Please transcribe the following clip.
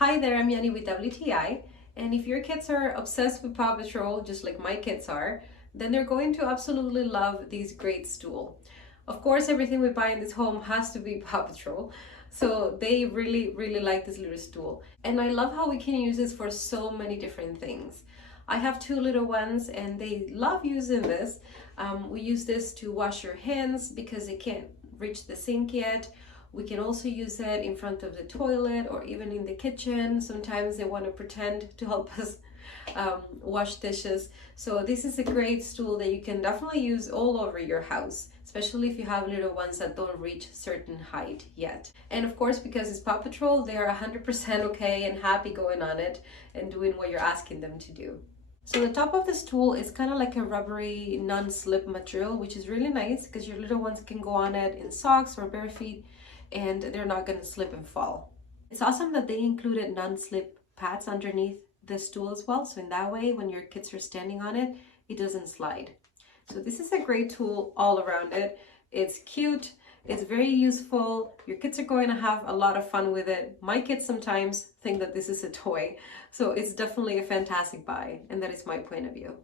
Hi there, I'm Yanni with WTI, and if your kids are obsessed with Paw Patrol, just like my kids are, then they're going to absolutely love these great stool. Of course, everything we buy in this home has to be Paw Patrol, so they really like this little stool. And I love how we can use this for so many different things. I have two little ones and they love using this. We use this to wash your hands because they can't reach the sink yet. We can also use it in front of the toilet or even in the kitchen. Sometimes they want to pretend to help us wash dishes. So this is a great stool that you can definitely use all over your house, especially if you have little ones that don't reach certain height yet. And of course, because it's Paw Patrol, they are 100% okay and happy going on it and doing what you're asking them to do. So the top of the stool is kind of like a rubbery non-slip material, which is really nice because your little ones can go on it in socks or bare feet and they're not going to slip and fall. It's awesome that they included non-slip pads underneath the stool as well, so in that way when your kids are standing on it, it doesn't slide. So this is a great tool all around it. It's cute, it's very useful, your kids are going to have a lot of fun with it. My kids sometimes think that this is a toy, so it's definitely a fantastic buy, and that is my point of view.